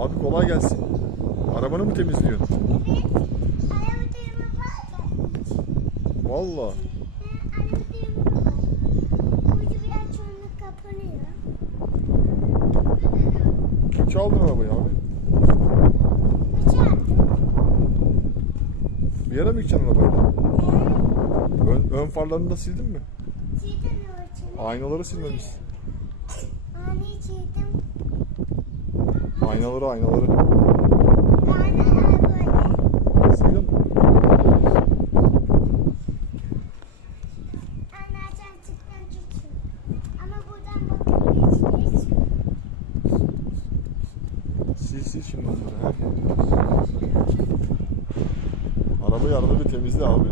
Abi kolay gelsin. Arabanı mı temizliyorsun? Evet. Araba. Valla. Kim çaldın arabayı abi? Bir yere mi gideceksin arabayla? Ee, Ön, ön farlarını da sildin mi? uçunu. Aynaları silmemişsin. Ani çiğdem. Aynaları aynaları. Yani araba. Sildin mi? Anacığım çıktan çıksın. Ama buradan bakabilirsiniz. Sil sil şimdi onları. Arabayı arada bir temizle abi.